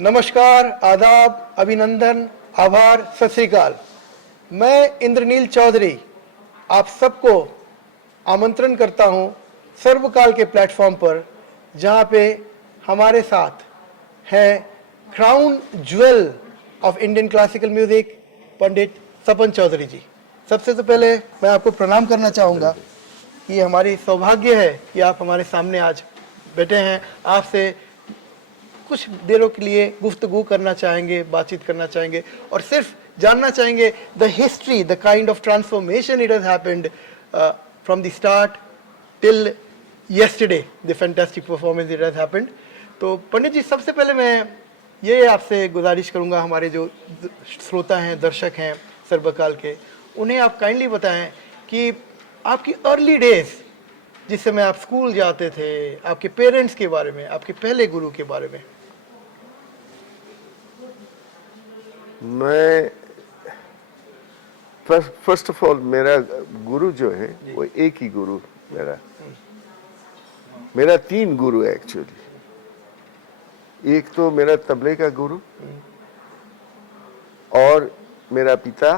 नमस्कार, आदाब, अभिनंदन, आभार, सत श्री अकाल। मैं इंद्रनील चौधरी आप सबको आमंत्रण करता हूं सर्वकाल के प्लेटफॉर्म पर, जहां पे हमारे साथ हैं crown jewel of Indian classical music Pandit Sapan Chaudhary ji. सबसे तो पहले मैं आपको प्रणाम करना चाहूँगा कि हमारी सौभाग्य है कि आप हमारे सामने आज बैठे हैं। आपसे कुछ देरों के लिए गुफ्तगू करना चाहेंगे, बातचीत करना चाहेंगे और सिर्फ जानना चाहेंगे the history, the kind of transformation it has happened from the start till yesterday, the fantastic performance it has happened। तो पंडित जी, सबसे पहले मैं ये आपसे गुजारिश करूंगा, हमारे जो श्रोता हैं, दर्शक हैं सर्वकाल के, उन्हें आप काइंडली बताएं कि आपकी अर्ली डेज, जिस समय आप स्कूल जाते थे, आपके पेरेंट्स के बारे में, आपके पहले गुरु के बारे में। मैं फर्स्ट ऑफ ऑल मेरा गुरु जो है वो एक ही गुरु मेरा 3 गुरु है एक्चुअली। एक तो मेरा तबले का गुरु और मेरा पिता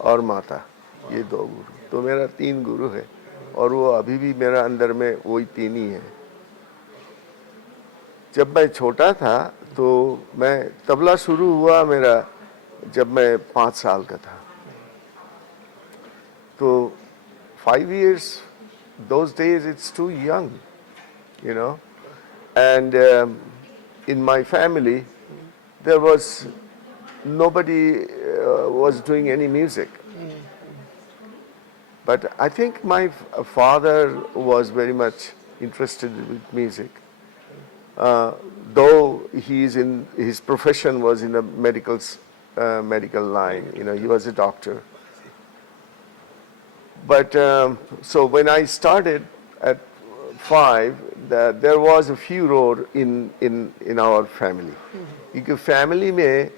और माता, ये 2 गुरु। तो मेरा 3 गुरु है और वो अभी भी मेरा अंदर में वही 3 ही है। जब मैं छोटा था तो मैं तबला शुरू हुआ मेरा जब मैं 5 साल का था। तो 5 years, those days it's too young, you know, and in my family there was nobody was doing any music, but I think my father was very much interested with music, though his profession was in a medical line, you know, he was a doctor. But so when I started at 5, there was a furor in our family. क्योंकि family में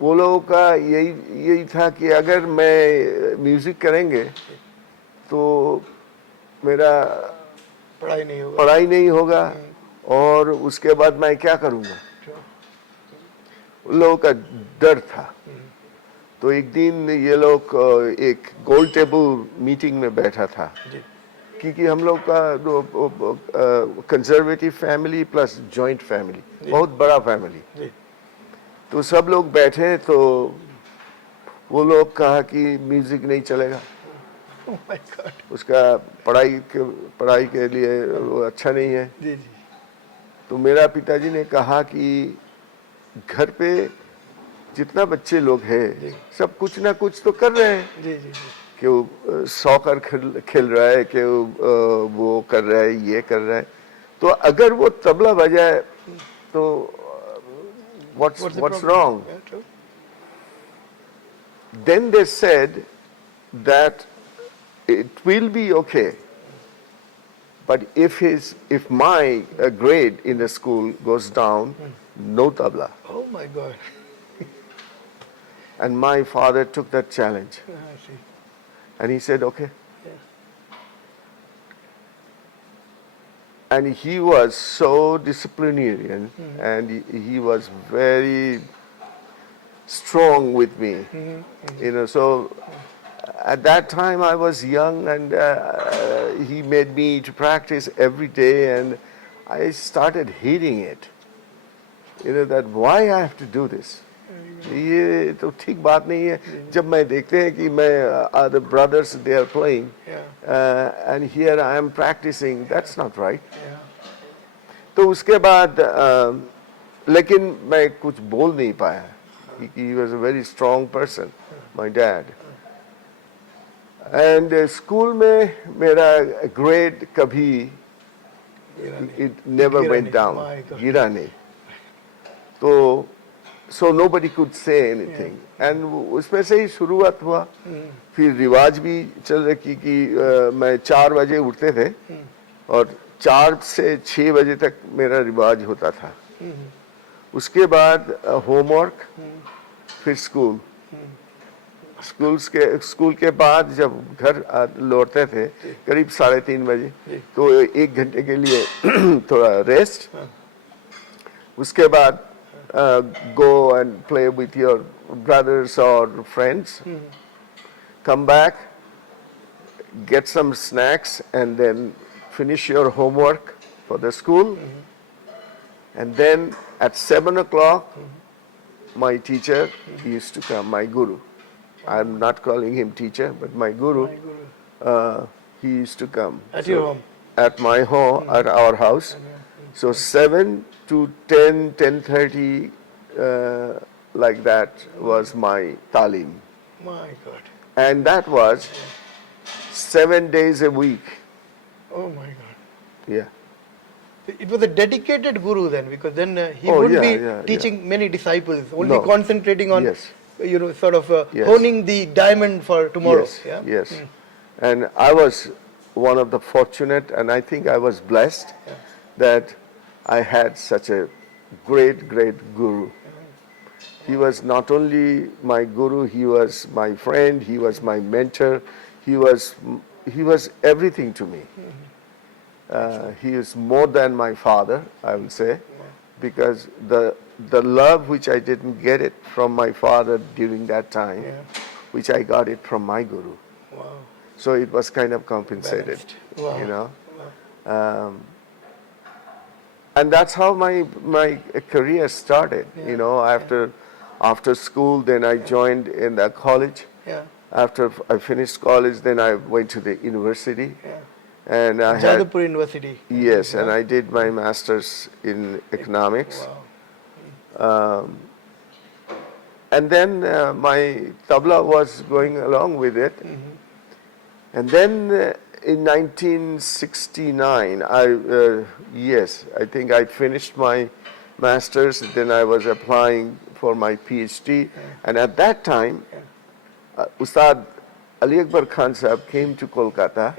वो लोगों का यही था कि अगर मैं म्यूजिक करेंगे तो मेरा पढ़ाई नहीं होगा और उसके बाद मैं क्या करूँगा, उन लोगों का डर था। तो एक दिन ये लोग एक गोल टेबल मीटिंग में बैठा था, क्योंकि हम लोग का conservative family plus joint family, बहुत बड़ा फैमिली। तो सब लोग बैठे तो वो लोग कहा कि म्यूजिक नहीं चलेगा, उसका पढ़ाई के लिए वो अच्छा नहीं है। तो मेरा पिताजी ने कहा कि घर पे जितना बच्चे लोग हैं सब कुछ ना कुछ तो कर रहे हैं, कि सॉकर खेल रहा है, कि वो कर रहा है, ये कर रहा है, तो अगर वो तबला बजाए तो what's wrong? Then they said that it will be okay, but if my grade in the school goes down, no tabla. Oh my God. And my father took that challenge. And he said, okay. Yeah. And he was so disciplinarian, and he was very strong with me. You know, so at that time I was young, and he made me to practice every day, and I started hating it. You know, that why I have to do this? ये तो ठीक बात नहीं है जब मैं देखते हैं कि मैं other brothers they are playing and here I am practicing, that's not right. तो उसके बाद लेकिन मैं कुछ बोल नहीं पाया, क्योंकि he was a very strong person, my dad. And school में मेरा grade कभी it never went down, गिरा नहीं। तो so nobody could say anything, and उसमें से ही शुरुआत हुआ। फिर रिवाज भी चल रही कि मैं 4 बजे उठते थे और 4 से 6 बजे तक मेरा रिवाज होता था। उसके बाद होमवर्क, फिर स्कूल के बाद जब घर लौटते थे करीब 3:30 बजे, तो 1 घंटे के लिए थोड़ा रेस्ट, उसके बाद go and play with your brothers or friends, come back, get some snacks, and then finish your homework for the school. And then at 7 o'clock, my teacher used to come, my guru. I'm not calling him teacher, but my guru, he used to come. At your home? At my home, at our house. So 7 to 10, 10:30, like that was my talim. My God. And that was 7 days a week. Oh my God. Yeah. It was a dedicated guru then, because then he Oh, wouldn't yeah, be yeah, teaching many disciples, only No. concentrating on, Yes. sort of Yes. honing the diamond for tomorrow. Yes, Yeah? yes. And I was one of the fortunate, and I think I was blessed that I had such a great, great guru. He was not only my guru, he was my friend, he was my mentor, he was everything to me. He is more than my father, I will say, because the love which I didn't get it from my father during that time, which I got it from my guru. Wow. So it was kind of compensated, Wow. you know. And that's how my career started. You know, after school, then I joined in the college. Yeah. After I finished college, then I went to the university. And I had, Jadavpur University. yes, and I did my master's in economics. Wow. And then my tabla was going along with it. And then in 1969, I think I finished my master's, then I was applying for my PhD. And at that time, Ustad Ali Akbar Khan Sahab came to Kolkata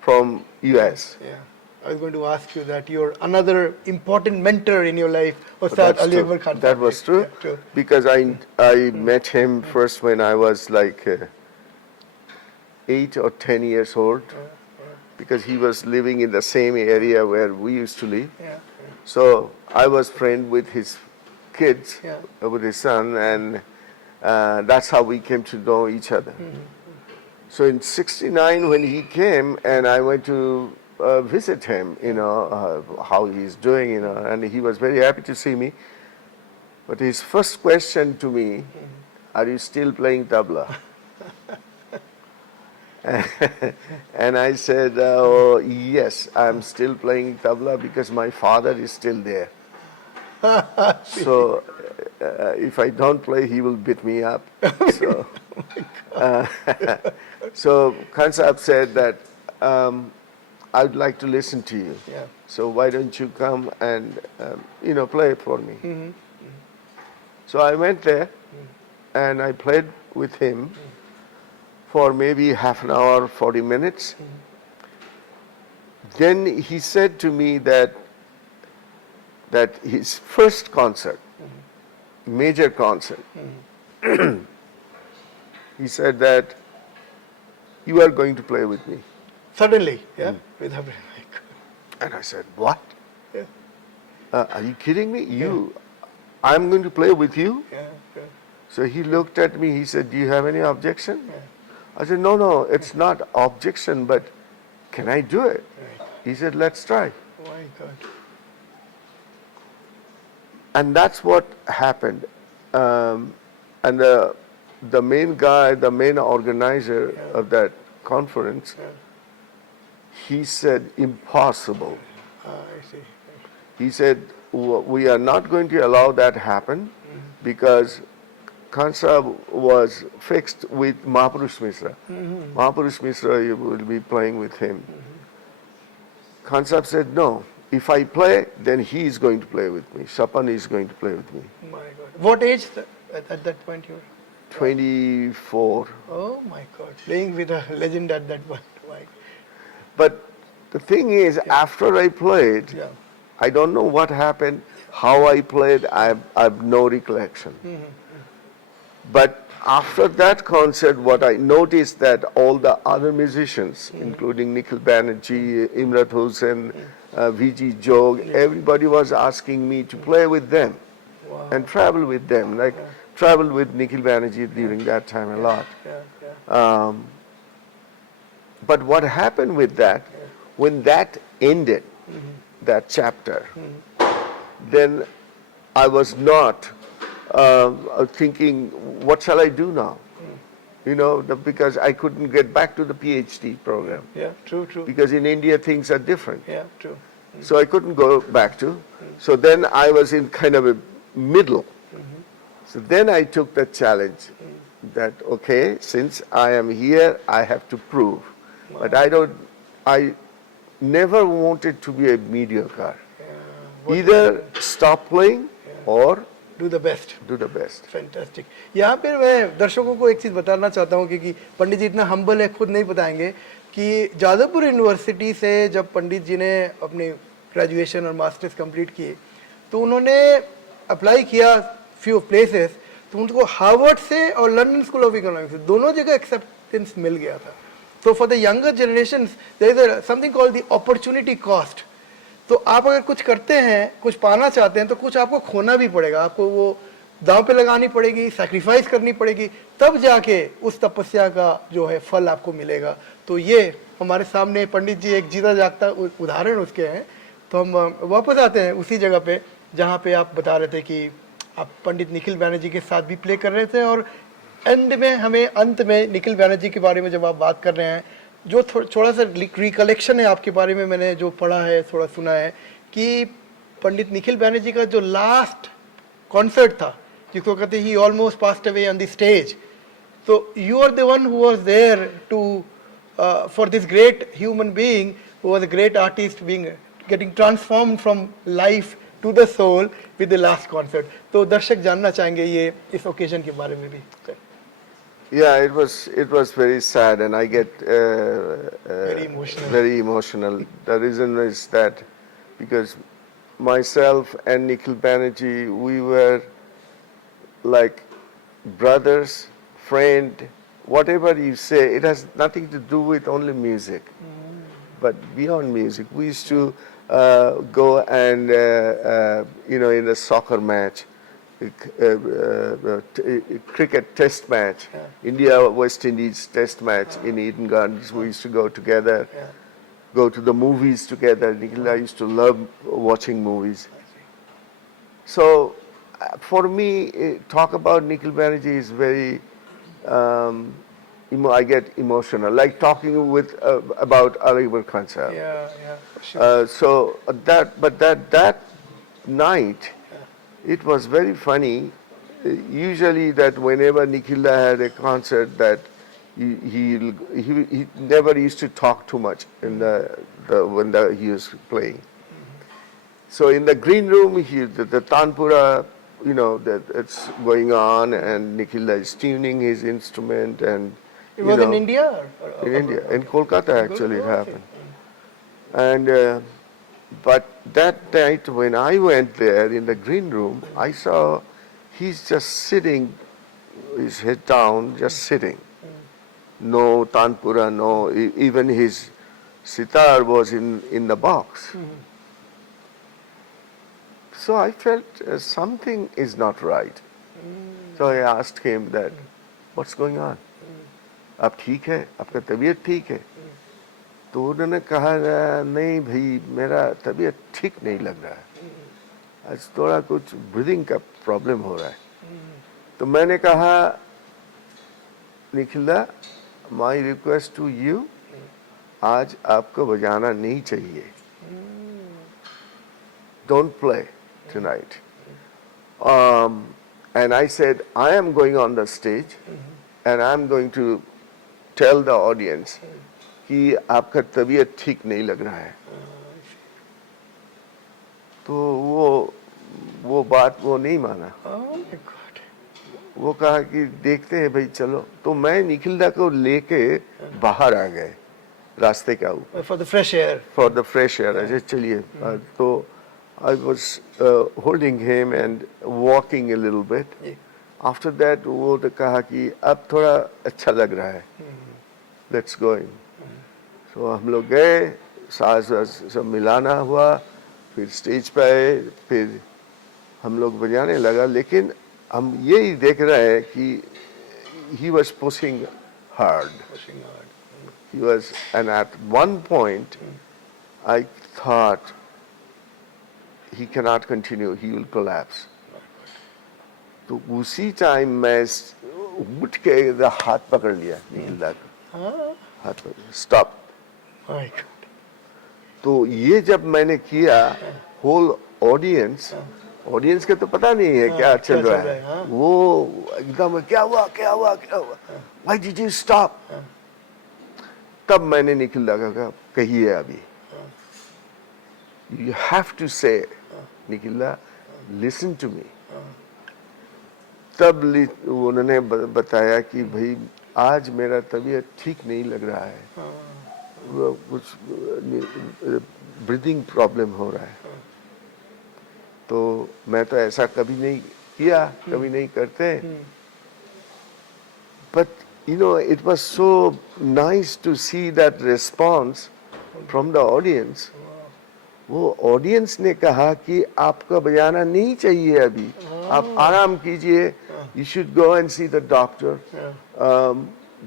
from US. Yeah. I was going to ask you that you're another important mentor in your life, Ustad That's Ali true. Akbar Khan. That was true, Yeah, true. because I met him first when I was like 8 or 10 years old, because he was living in the same area where we used to live. Yeah. So I was friend with his kids, Yeah. with his son, and that's how we came to know each other. So in '69, when he came, and I went to visit him, how he's doing, and he was very happy to see me. But his first question to me, "Are you still playing tabla?" And I said, "Oh, yes, I'm still playing tabla because my father is still there. So if I don't play, he will beat me up." So, so Khan Sahab said that, "I'd like to listen to you. Yeah. So why don't you come and play for me?" So I went there and I played with him for maybe half an hour, 40 minutes. Then he said to me that his first concert, major concert, he said that you are going to play with me. Suddenly, yeah? Without And I said, "What? Yeah. Are you kidding me? I'm going to play with you?" Yeah. So he looked at me, he said, "Do you have any objection?" I said, No, it's not objection, but can I do it? Right. He said, "Let's try." Oh my God. And that's what happened. And the main guy, the main organizer of that conference, he said, "Impossible." I see. He said, "We are not going to allow that happen because Khan Sahab was fixed with Mahapurush Mishra. Mahapurush Mishra, you will be playing with him." Khan Sahab said, "No, if I play, then he is going to play with me. Swapan is going to play with me." My God. What age at that point you were? 24. Oh my God. Playing with a legend at that point. My God. But the thing is, after I played, Yeah. I don't know what happened, how I played, I have no recollection. But after that concert, what I noticed that all the other musicians, including Nikhil Banerjee, Imrat Hussain, VG Jog, everybody was asking me to play with them. and travel with them, like travel with Nikhil Banerjee during that time a lot. But what happened with that, when that ended, that chapter, then I was not thinking, what shall I do now? You know, because I couldn't get back to the PhD program. Yeah, true. Because in India things are different. Yeah, true. So I couldn't go back to. So then I was in kind of a middle. So then I took the challenge that, okay, since I am here, I have to prove. But I never wanted to be a mediocre. Either stop playing or Do the best. do the best. Fantastic. यहाँ पे मैं दर्शकों को एक चीज़ बताना चाहता हूँ क्योंकि पंडित जी इतना हम्बल है, खुद नहीं बताएंगे कि जादवपुर यूनिवर्सिटी से जब पंडित जी ने अपनी ग्रेजुएशन और मास्टर्स कंप्लीट किए तो उन्होंने अप्लाई किया फ्यू प्लेसेस, तो उनको हार्वर्ड से और लंदन स्कूल ऑफ इकोनॉमिक्स से दोनों जगह एक्सेप्टेंस मिल गया था। तो for the younger generation there is something called the opportunity cost. तो आप अगर कुछ करते हैं, कुछ पाना चाहते हैं, तो कुछ आपको खोना भी पड़ेगा, आपको वो दांव पे लगानी पड़ेगी, सैक्रिफाइस करनी पड़ेगी, तब जाके उस तपस्या का जो है फल आपको मिलेगा। तो ये हमारे सामने पंडित जी एक जीता जागता उदाहरण उसके हैं। तो हम वापस आते हैं उसी जगह पे जहाँ पे आप बता रहे थे कि आप पंडित निखिल बैनर्जी के साथ भी प्ले कर रहे थे, और एंड में हमें अंत में निखिल बैनर्जी के बारे में जब आप बात कर रहे हैं, जो थोड़ा सा रिकलेक्शन है आपके बारे में, मैंने जो पढ़ा है, थोड़ा सुना है कि पंडित निखिल बैनर्जी का जो लास्ट कॉन्सर्ट था, जिसको कहते हैं ही almost passed away on the stage, तो you are the one who was there to for this great human being who was a great artist being getting transformed from life to the soul with the last concert. तो दर्शक जानना चाहेंगे ये इस occasion के बारे में भी। Yeah, it was very sad, and I get very emotional. very emotional. The reason is that because myself and Nikhil Banerjee, we were like brothers, friend, whatever you say. It has nothing to do with only music, but beyond music. We used to go and in a soccer match. Cricket test match, India West Indies test match in Eden Gardens. We used to go together, go to the movies together. Nikhil, I used to love watching movies. So for me, talk about Nikhil Banerjee is very I get emotional, like talking with about Aligarh Khan sahab. Sure. So that night, it was very funny. Usually, that whenever Nikhil had a concert, that he never used to talk too much in when he was playing. So in the green room, the Tanpura, that it's going on, and Nikhil is tuning his instrument, and it was in India. In India, in Kolkata, actually, it happened, and. But that night when I went there in the green room, I saw he's just sitting, his head down, just sitting. No tanpura, no, even his sitar was in the box. So I felt something is not right. So I asked him that, what's going on? आप ठीक है? आपका तबीयत ठीक है? तो उन्होंने कहा नहीं भाई, मेरा तबीयत ठीक नहीं लग रहा है, आज थोड़ा कुछ ब्रीदिंग का प्रॉब्लम हो रहा है। तो मैंने कहा Nikhila, my request to you, आज आपको बजाना नहीं चाहिए, don't play tonight. And I said, I am going on the stage and I am going to tell the audience कि आपका तबीयत ठीक नहीं लग रहा है। तो वो बात वो नहीं माना। वो कहा कि देखते हैं भाई, चलो। तो मैं निखिल को लेके बाहर आ गए रास्ते का ऊपर। For the fresh air. For the fresh air, ऐसे चलिए। तो I was holding him and walking a little bit. After that वो तो कहा कि अब थोड़ा अच्छा लग रहा है, let's go in. तो हम लोग गए, सास सब मिलाना हुआ, फिर स्टेज पे आए, फिर हम लोग बजाने लगा, लेकिन हम यही देख रहे हैं कि he was pushing hard. He was, and at one point, I thought he cannot continue, he will collapse. तो उसी टाइम मैं उठ के हाथ पकड़ लिया निखिल दा का, हाथ पकड़, स्टॉप. तो ये जब मैंने किया, होल ऑडियंस के तो पता नहीं है क्या चल रहा है, वो एकदम क्या हुआ क्या हुआ क्या हुआ, व्हाई डिड यू स्टॉप. तब मैंने निखिल दा का कहा, कहिए अभी, यू हैव टू से, निखिल दा लिसन टू मी. तब उन्होंने बताया कि भाई आज मेरा तबीयत ठीक नहीं लग रहा है, कुछ ब्रीदिंग प्रॉब्लम हो रहा है. तो मैं तो ऐसा कभी नहीं किया, कभी नहीं करते. But you know it was so nice to see that response from the audience. वो ऑडियंस ने कहा कि आपका बजाना नहीं चाहिए अभी, आप आराम कीजिए, you should go and see the doctor,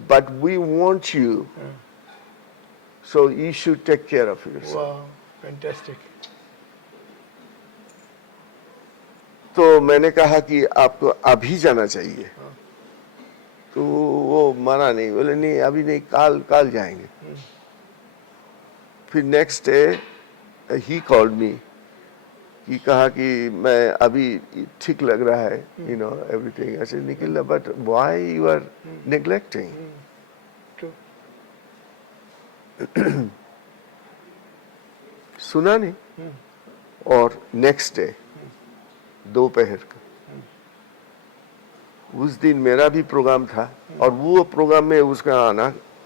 but we want you, so you should take care of yourself. वाह, फैंटास्टिक. तो मैंने कहा कि आपको अभी जाना चाहिए. तो वो माना नहीं, बोले नहीं अभी नहीं, काल जाएंगे. फिर next day he called me, कि कहा कि मैं अभी ठीक लग रहा है, यू नो एवरीथिंग. ऐसे निकल, but why you are neglecting. सुना नहीं. और नेक्स्ट डे दोपहर का, उस दिन मेरा भी प्रोग्राम था, और वो प्रोग्राम में उसका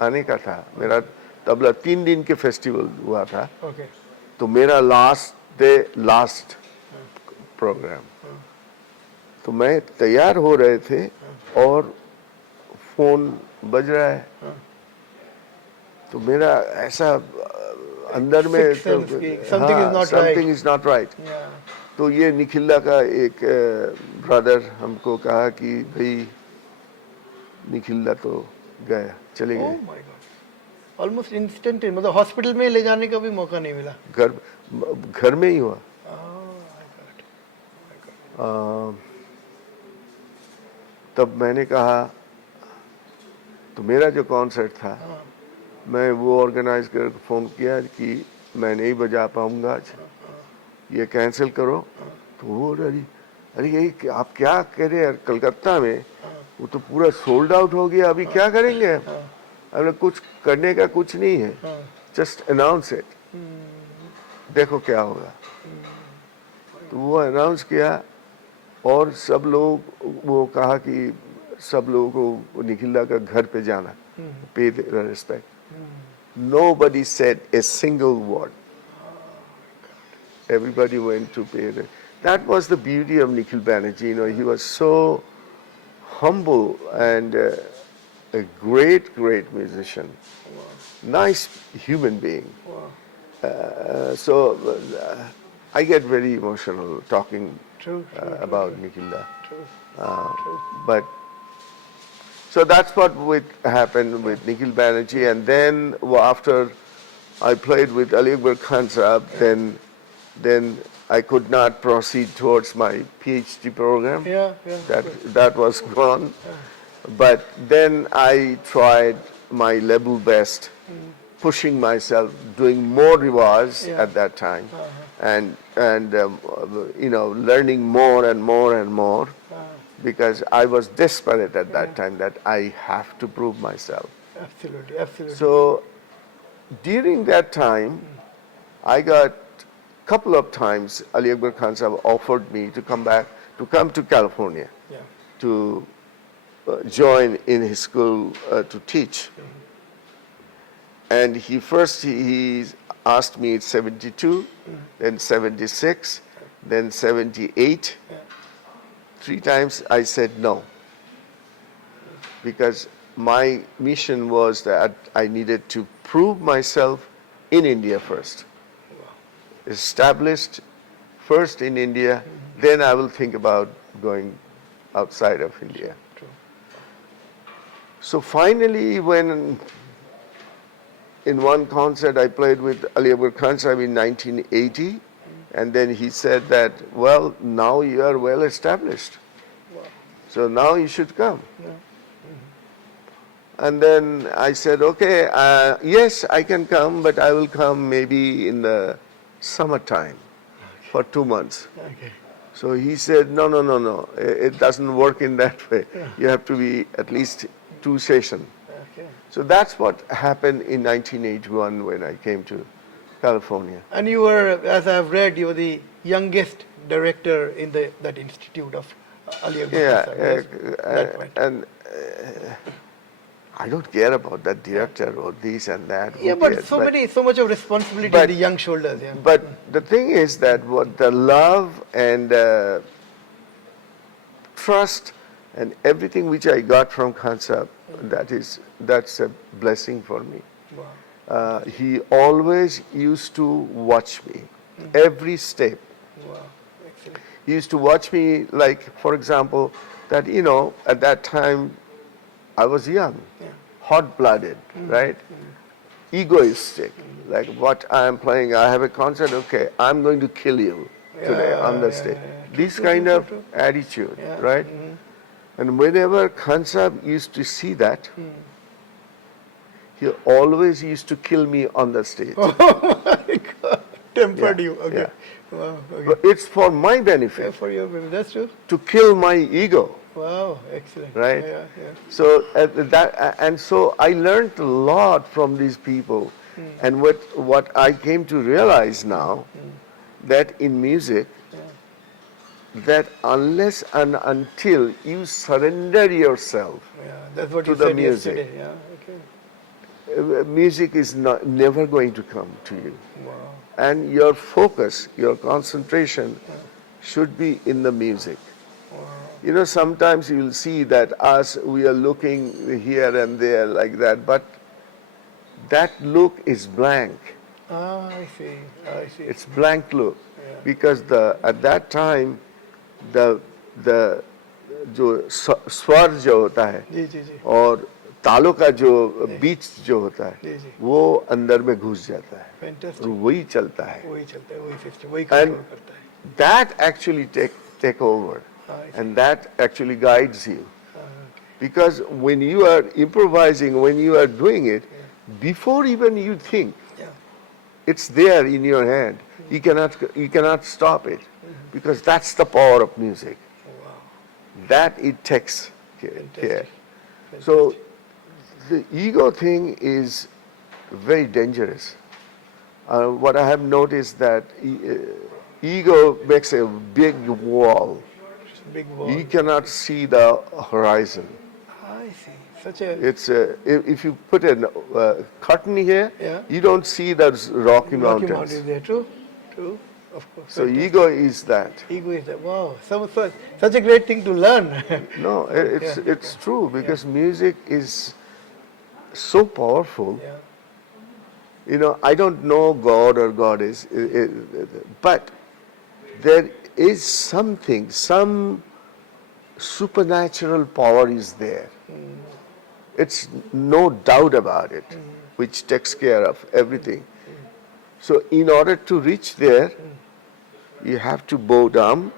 आने का था. मेरा तबला 3 दिन के फेस्टिवल हुआ था. तो मेरा लास्ट प्रोग्राम. तो मैं तैयार हो रहे थे और फोन बज रहा है. तो मेरा ऐसा अंदर में समथिंग इज नॉट राइट. तो ये निखिल्ला का एक ब्रदर हमको कहा कि भाई निखिल्ला तो गया, चले गए. ऑलमोस्ट इंस्टेंट, मतलब हॉस्पिटल में ले जाने का भी मौका नहीं मिला. घर में ही हुआ. तब मैंने कहा, तो मेरा जो कॉन्सर्ट था, मैं वो ऑर्गेनाइज कर फोन किया कि मैं नहीं बजा पाऊंगा आज, ये कैंसिल करो. तो वो अरे ये आप क्या कह रहे हैं, कलकत्ता में वो तो पूरा सोल्ड आउट हो गया, अभी क्या करेंगे. अब कुछ करने का कुछ नहीं है, जस्ट अनाउंस इट, देखो क्या होगा. तो वो अनाउंस किया, और सब लोग, वो कहा कि सब लोगों को निखिल्ला का घर पे जाना, पे respect. Nobody said a single word. Everybody went to pay. That was the beauty of Nikhil Banerjee. You know, he was so humble and a great musician. Nice human being. So I get very emotional talking about Nikhil. But so that's what happened with Nikhil Banerjee. And then after I played with Ali Akbar Khan Sahab, then I could not proceed towards my PhD program. That was gone. But then I tried my level best, pushing myself, doing more riwaz at that time, and you know, learning more and more and more, because I was desperate at that time that I have to prove myself. Absolutely. So during that time, I got couple of times Ali Akbar Khan Sahab offered me to come to California, to join in his school to teach. And he asked me at 72, then 76, then 78. 3 times I said no, because my mission was that I needed to prove myself in India first. Established first in India, then I will think about going outside of India. True. So finally, when in one concert I played with Ali Akbar Khan Sahib in 1980, and then he said that, well, now you are well established, Wow. so now you should come. Yeah. And then I said, okay, yes, I can come, but I will come maybe in the summertime for 2 months. Okay. So he said, no, no, no, no, it doesn't work in that way. You have to be at least 2 sessions. Okay. So that's what happened in 1981 when I came to California. And you were, as I've read, you were the youngest director in that institute of Ali Akbar Yeah, Khan Sahib, yes? That point. and I don't care about that director or this and that. who Yeah, but cares? so much of responsibility but- on the young shoulders. Yeah. But the thing is that what the love and trust and everything which I got from Khan Sahib, that's a blessing for me. Wow. He always used to watch me, every step. Wow. Excellent. He used to watch me, like, for example, that, at that time, I was young, Yeah. hot-blooded, right? Egoistic, like what I am playing, I have a concert, okay, I'm going to kill you today on the stage. This kind of attitude, Yeah. right? And whenever Khan Sahib used to see that, he always used to kill me on the stage. Oh my God. Tempered Yeah, you. Okay. yeah. Wow. Okay. But it's for my Yeah, benefit, for your baby. That's true. to kill my ego. Wow. Excellent. Right. Yeah. Yeah. So so I learned a lot from these people, and what I came to realize now, that in music, that unless and until you surrender yourself, Yeah. That's what To you the said music. yesterday. Yeah. Okay. music is never going to come to you, Wow. and your focus, your concentration, should be in the music. Wow. Sometimes you'll see that we are looking here and there like that, but that look is blank. Ah, I see. I see. It's blank look, Yeah. because at that time, the जो स्वर जो होता है जी जी जी और तालों का जो बीच जो होता जी, है जी। वो अंदर में घुस जाता है और फैंटास्टिक वही चलता है. वही चलता है वही सिस्टम वही And कंट्रोल करता है that actually take over, I see. and that actually guides you. okay. Because when you are improvising, when you are doing it, before even you think, Yeah. it's there in your hand. You cannot stop it, because that's the power of music. Wow. That it takes care. Fantastic. So the ego thing is very dangerous. What I have noticed that ego makes a big wall. Big wall. You cannot see the horizon. I see. Such a It's if you put a curtain here, Yeah. you don't see those Rocky Rocky Mountains. Mountains there. True. True. Of course. So Fantastic. ego is that. Ego is that. Wow. Such a great thing to learn. No, it's Yeah. it's true, because music is so powerful. yeah. I don't know God or goddess, but there is something, some supernatural power is there. It's no doubt about it, which takes care of everything. So in order to reach there, you have to bow down,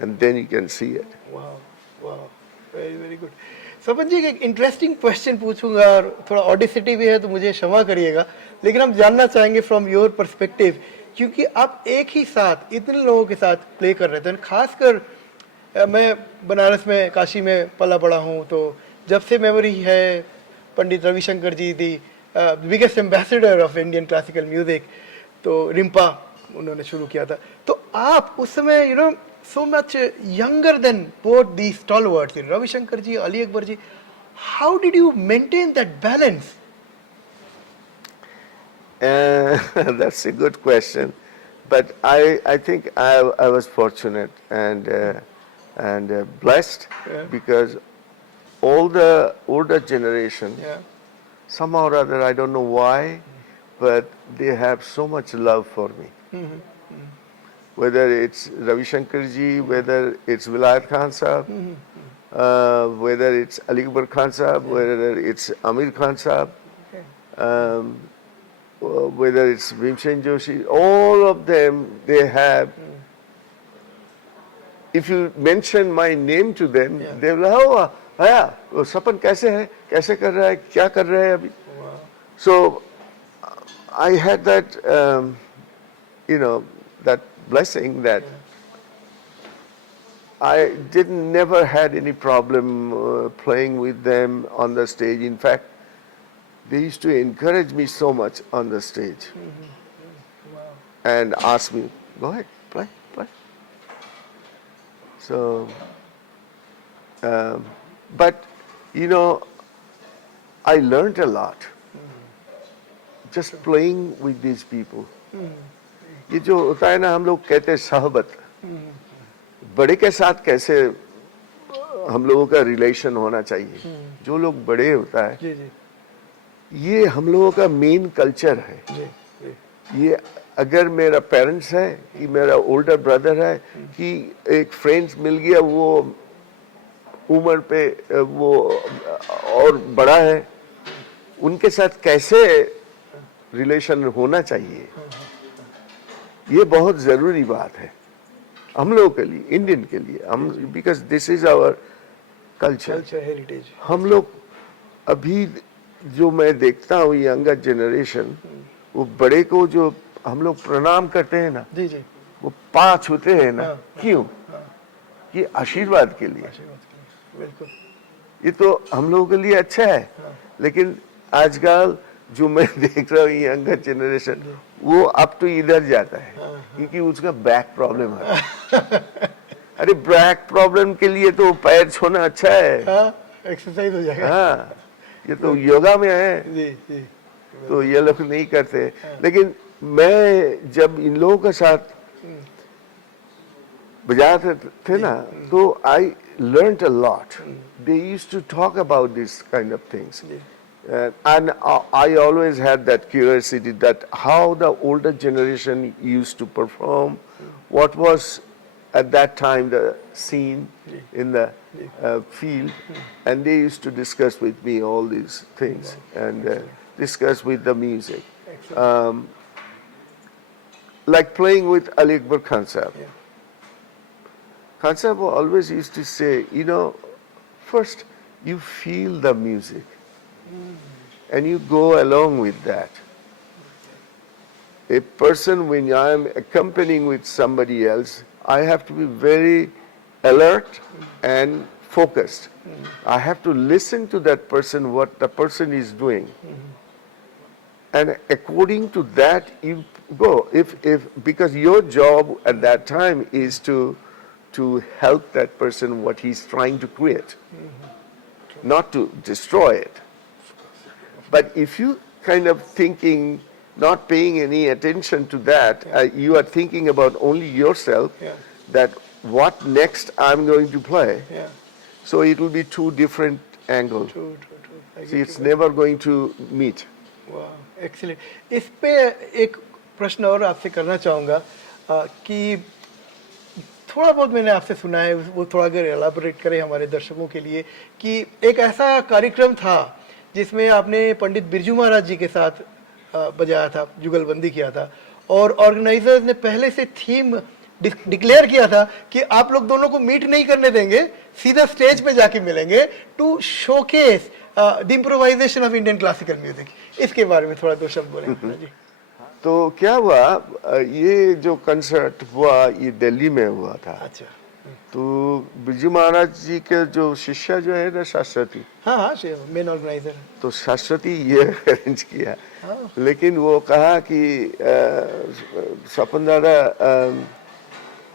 and then you can see it. Wow. Wow. Very very good. स्वपन जी एक interesting question पूछूंगा और थोड़ा audacity भी है तो मुझे क्षमा करिएगा लेकिन हम जानना चाहेंगे फ्रॉम योर पर्सपेक्टिव क्योंकि आप एक ही साथ इतने लोगों के साथ प्ले कर रहे थे खासकर मैं बनारस में काशी में पला बड़ा हूँ तो जब से मेमोरी है Pandit Ravi Shankar ji the biggest ambassador of Indian classical music तो रिम्पा उन्होंने शुरू किया था तो आप उस समय so much younger than both these stalwarts, Ravi Shankar ji, Ali Akbar ji. How did you maintain that balance? That's a good question, but I think I was fortunate and blessed, because all the older generation, Yeah. somehow or other, I don't know why, but they have so much love for me. whether it's Ravi Shankar ji, whether it's Vilayat Khan Sahab, whether it's Ali Akbar Khan Sahab, whether it's Amir Khan Sahab, um, whether it's Bhimsen Joshi, all of them, they have, if you mention my name to them, they will oh, yeah, Swapan kaise hai, kaise kar raha hai, kya kar raha hai abhi. So I had that, that blessing that I never had any problem playing with them on the stage. In fact, they used to encourage me so much on the stage and ask me, go ahead, play. So, but I learned a lot just playing with these people. ये जो होता है ना, हम लोग कहते हैं सहबत, बड़े के साथ कैसे हम लोगों का रिलेशन होना चाहिए, जो लोग बड़े होता है, ये हम लोगों का मेन कल्चर है. ये अगर मेरा पेरेंट्स है कि मेरा ओल्डर ब्रदर है कि एक फ्रेंड्स मिल गया, वो उम्र पे वो और बड़ा है, उनके साथ कैसे रिलेशन होना चाहिए, ये बहुत ज़रूरी बात है हम लोगों के लिए, इंडियन के लिए. हम because this is our culture heritage. हम लोग अभी जो मैं देखता हूँ यंगर जनरेशन, वो बड़े को जो हम लोग प्रणाम करते हैं ना, वो पाँव छूते हैं ना, क्यों? ये आशीर्वाद के लिए. बिल्कुल. ये तो हम लोगों के लिए अच्छा है, लेकिन आजकल जो मैं देख रहा हूँ यंगर जनरेशन, वो अब तो इधर जाता है क्योंकि उसका बैक प्रॉब्लम है. अरे बैक प्रॉब्लम के लिए तो पैर छूना अच्छा है, एक्सरसाइज हो जाएगा. हाँ, ये तो योगा में है. तो ये लोग नहीं करते. लेकिन मैं जब इन लोगों के साथ बजाते थे ना, तो आई learned a lot. They used to talk about this kind of things. And I always had that curiosity that how the older generation used to perform, what was at that time the scene in the field, and they used to discuss with me all these things and discuss with the music. Like playing with Ali Akbar Khan Sahab. Khan Sahab always used to say, first you feel the music and you go along with that. A person, when I am accompanying with somebody else, I have to be very alert and focused. I have to listen to that person, what the person is doing. And according to that, you go. Because your job at that time is to help that person what he's trying to create, not to destroy it. But if you kind of thinking, not paying any attention to that, you are thinking about only yourself, that what next I'm going to play. So it will be two different angles. True. See, it's never going to meet. Wow, excellent. इस पे एक प्रश्न और आपसे करना चाहूँगा कि थोड़ा बहुत मैंने आपसे सुना है, वो थोड़ा अगर एलाबोरेट करें हमारे दर्शकों के लिए, कि एक ऐसा कार्यक्रम था जिसमें आपने पंडित बिरजू महाराज जी के साथ बजाया था, जुगलबंदी किया था, और ऑर्गेनाइजर्स ने पहले से थीम डिक्लेयर किया था कि आप लोग दोनों को मीट नहीं करने देंगे, सीधा स्टेज पे जाके मिलेंगे to showcase the improvisation of Indian classical music. इसके बारे में थोड़ा दो शब्द बोलेंगे जी. तो क्या हुआ, ये जो कंसर्ट हुआ ये दिल्ली में हुआ था. अच्छा. तो बिरजू महाराज जी के जो शिष्य जो है ना, शाश्वती, हाँ, मेन ऑर्गेनाइजर, तो शाश्वती ये अरेंज किया. लेकिन वो कहा कि स्वपन दादा,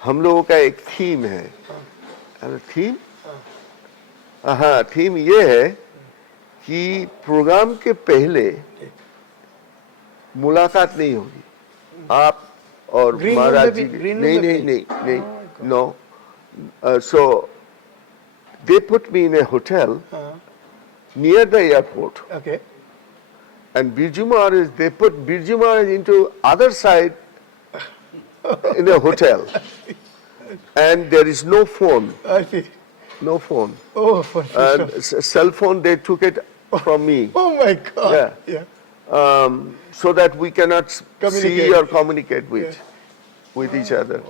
हम लोगों का एक थीम है. थीम? हाँ, थीम ये है कि प्रोग्राम के पहले मुलाकात नहीं होगी आप और महाराज जी. नहीं, no. So they put me in a hotel near the airport. Okay. And Birju Maharaj, they put Birju Maharaj into other side in a hotel, and there is no phone, I see. no phone. Oh, for And sure. cell phone, they took it from me. Oh my God. Yeah. Yeah. So that we cannot see Communicate. or communicate with each other.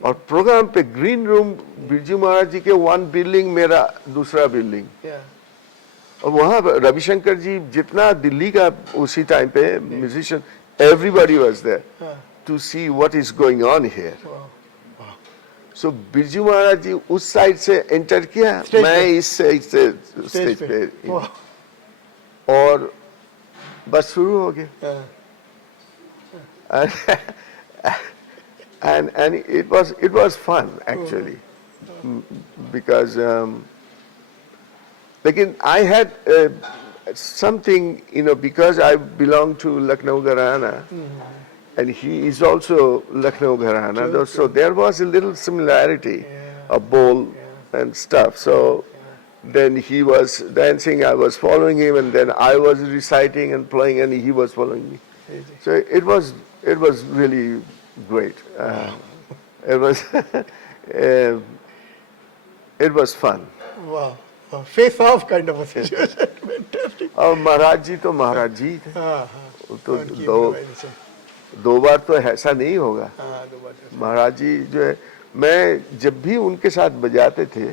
और programme पे green room Birju Maharaj जी के one building, मेरा दूसरा building, Yeah. और वहाँ रविशंकर जी जितना दिल्ली का उसी टाइम पे musician, everybody was there to see what is going on here. Wow. So Birju Maharaj ji उस साइड से एंटर किया, Stage मैं पे. इस साइड से Stage स्टेज पे. पे, Wow. और बस शुरू हो गया. And it was fun actually, because लेकिन I had something, because I belong to Lucknow Gharana, and he is also Lucknow Gharana, so there was a little similarity, a bowl and stuff. So then he was dancing, I was following him, and then I was reciting and playing, and he was following me. So it was really great. It was it was fun. Wow. Face off kind of a situation. Fantastic. और महाराज जी तो महाराज जी थे. हाँ. तो उनकी दो improvisation. दो बार तो ऐसा नहीं होगा. हाँ, दो बार ऐसा. महाराज जी जो है, मैं जब भी उनके साथ बजाते थे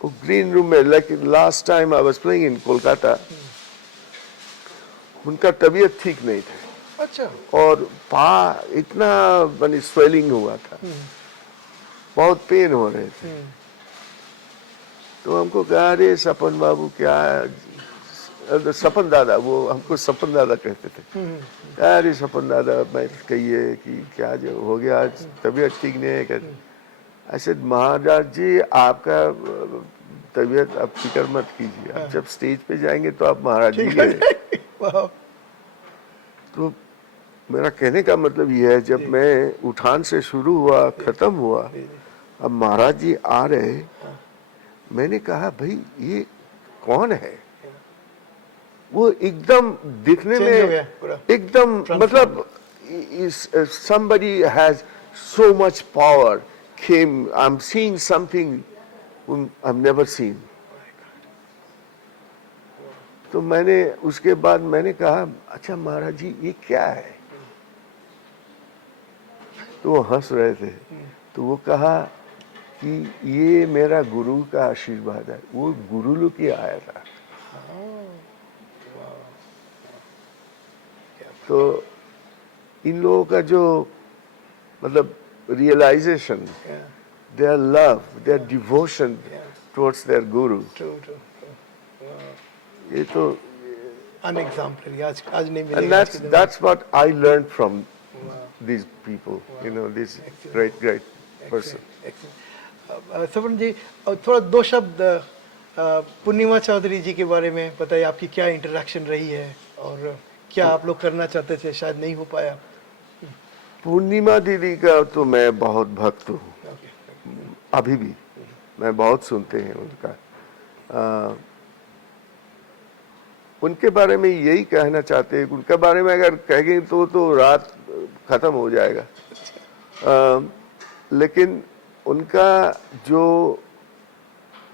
वो ग्रीन रूम में, like last time I was playing in Kolkata, उनका तबीयत ठीक नहीं था. अच्छा. और पा इतना मानी स्वेलिंग हुआ था, बहुत पेन हो रहे थे. तो हमको कहा, अरे सपन बाबू क्या, सपन दादा, वो हमको सपन दादा कहते थे. अरे सपन दादा, मैं कहिए कि क्या जो हो गया, आज तबीयत ठीक नहीं है. कहते ऐसे, महाराज जी आपका तबीयत आप फिक्र मत कीजिए, आप जब स्टेज पे जाएंगे तो आप महाराज जी हैं. Wow. तो मेरा कहने का मतलब ये है, जब मैं उठान से शुरू हुआ, खत्म हुआ, अब महाराज जी आ रहे, मैंने कहा भाई ये कौन है. वो एकदम दिखने Change हो गया पूरा. में एकदम, मतलब somebody has so much power came. I'm seeing something I've never seen. तो मैंने उसके बाद मैंने कहा, अच्छा महाराज जी ये क्या है. तो वो हंस रहे थे. तो वो कहा कि ये मेरा गुरु का आशीर्वाद है. वो गुरु लोग ही आया था. तो इन लोगों का जो मतलब realisation, their love, their devotion towards their guru, True. ये तो, Unexemplary. आज नहीं मिलेगा. and that's what I learned from these people, these great person. सपन जी, थोड़ा दो शब्द पूर्णिमा चौधरी जी के बारे में बताइए. आपकी क्या इंटरेक्शन रही है और क्या आप लोग करना चाहते थे, शायद नहीं हो पाया. पूर्णिमा दीदी का तो मैं बहुत भक्त हूँ. अभी भी मैं बहुत सुनते हैं उनका. उनके बारे में यही कहना चाहते हैं. उनके बारे में अगर कहेंगे तो रात खत्म हो जाएगा. लेकिन उनका जो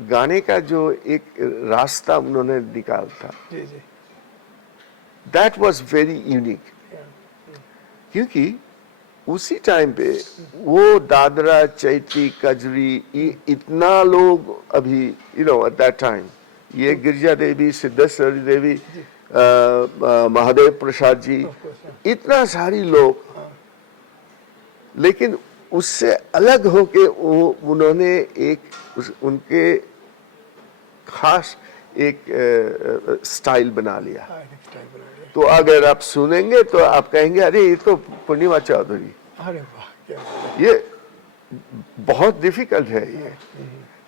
गाने का जो एक रास्ता उन्होंने निकाला था, दैट वाज वेरी यूनिक. क्योंकि उसी टाइम पे वो दादरा, चैती, कजरी, इतना लोग अभी एट दैट टाइम, ये गिरिजा देवी, सिद्धेश्वरी देवी, महादेव प्रसाद जी, इतना सारी लोग. लेकिन उससे अलग होके उन्होंने उनके खास एक स्टाइल बना लिया. तो अगर आप सुनेंगे तो आप कहेंगे, अरे ये तो पूर्णिमा चौधरी. अरे वाह, ये बहुत डिफिकल्ट है. ये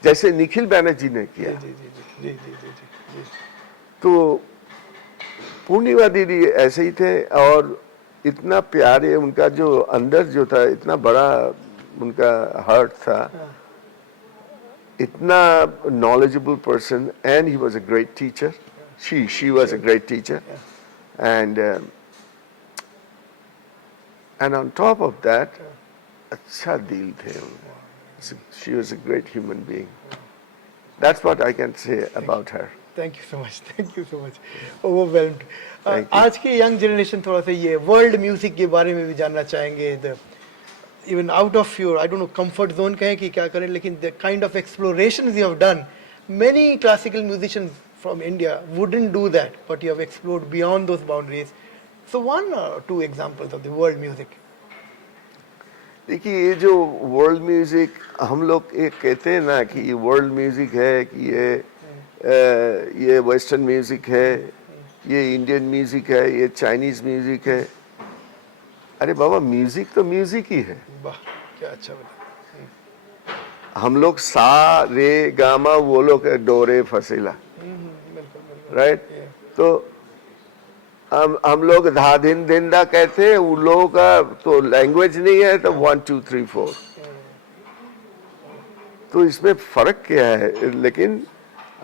जैसे निखिल बैनर्जी ने किया. तो पूर्णिमा दीदी ऐसे ही थे. और इतना प्यारे, उनका जो अंदर जो था, इतना बड़ा उनका हार्ट था, इतना knowledgeable person, and he was a great teacher. She was a great teacher. And and on top of that, अच्छा दिल थे. She was a great human being. That's what I can say about her. Thank you so much, thank you so much. Overwhelmed. Thank you. आज के young generation थोड़ा सा ये world music के बारे में भी जानना चाहेंगे. Even out of your I don't know comfort zone कहें कि क्या करें, लेकिन the kind of explorations you have done, many classical musicians from India wouldn't do that, but you have explored beyond those boundaries. So one और two examples of the world music. देखिए, ये जो world music हम लोग ये कहते हैं ना कि ये वर्ल्ड म्यूजिक है, कि ये वेस्टर्न म्यूजिक है, ये इंडियन म्यूजिक है, ये चाइनीज म्यूजिक है. अरे बाबा, म्यूजिक तो म्यूजिक ही है. वाह, क्या अच्छा बोला. हम लोग सा रे गामा, वो लोग डो रे फसेला, राइट. तो हम लोग धा दिन दिंदा कहते हैं, उन लोगों का तो लैंग्वेज नहीं है, तो 1 2 3 4. तो इसमें फर्क क्या है. लेकिन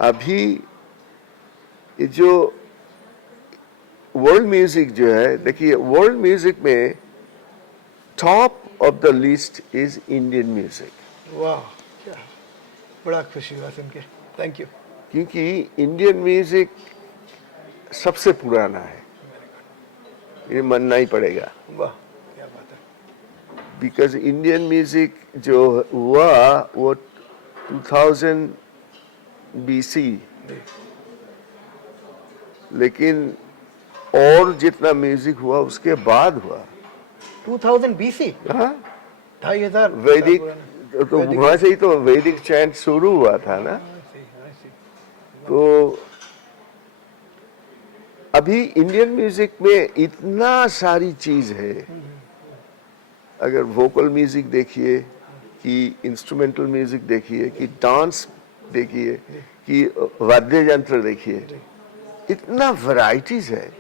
अभी ये जो वर्ल्ड म्यूजिक जो है, देखिए वर्ल्ड म्यूजिक में top of the list is Indian music. वाह, क्या बड़ा खुशी हुआ सुन के. Thank you. क्योंकि इंडियन म्यूजिक सबसे पुराना है, ये मानना ही पड़ेगा. वाह, क्या बात है. बिकॉज इंडियन म्यूजिक जो हुआ वो 2000 BC, लेकिन और जितना म्यूजिक हुआ उसके बाद हुआ 2000 BC. हाँ, 2500 वैदिक. तो वहां से ही तो वैदिक चैंट शुरू हुआ था ना. तो अभी इंडियन म्यूजिक में इतना सारी चीज है. अगर वोकल म्यूजिक देखिए, कि इंस्ट्रूमेंटल म्यूजिक देखिए, कि डांस देखिए, कि वाद्य यंत्र देखिए, इतना वैरायटीज है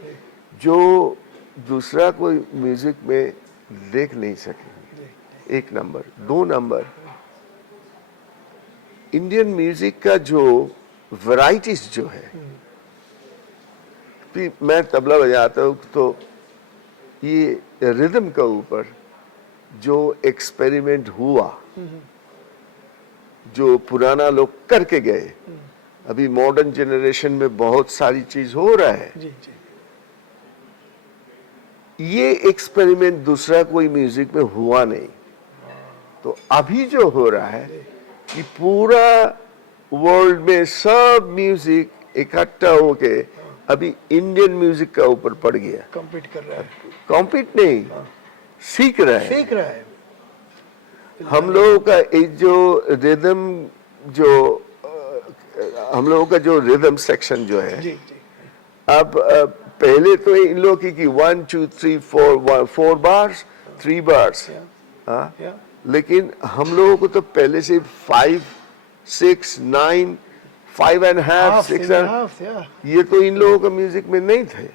जो दूसरा कोई म्यूजिक में देख नहीं सकेंगे. एक नंबर. 2 नंबर, इंडियन म्यूजिक का जो वैरायटीज जो है, मैं तबला बजाता हूँ, तो ये रिदम का ऊपर जो एक्सपेरिमेंट हुआ, जो पुराना लोग करके गए, अभी मॉडर्न जनरेशन में बहुत सारी चीज हो रहा है. जी जी. ये एक्सपेरिमेंट दूसरा कोई म्यूजिक में हुआ नहीं. तो अभी जो हो रहा है कि पूरा वर्ल्ड में सब म्यूजिक इकट्ठा होके अभी इंडियन म्यूजिक का ऊपर पड़ गया. कम्पीट कर रहा है. कॉम्पीट नहीं, सीख रहा है. सीख रहा है. हम लोगों का एक जो रिदम, जो हम लोगों का जो रिदम सेक्शन जो है, जी जी. अब पहले तो इन लोगों की 1 2 3 4 बार्स 3 बार्स. हाँ, या लेकिन हम लोगों को तो पहले से 5 6 9 5.5 6, या. ये तो इन लोगों का म्यूजिक में नहीं थे,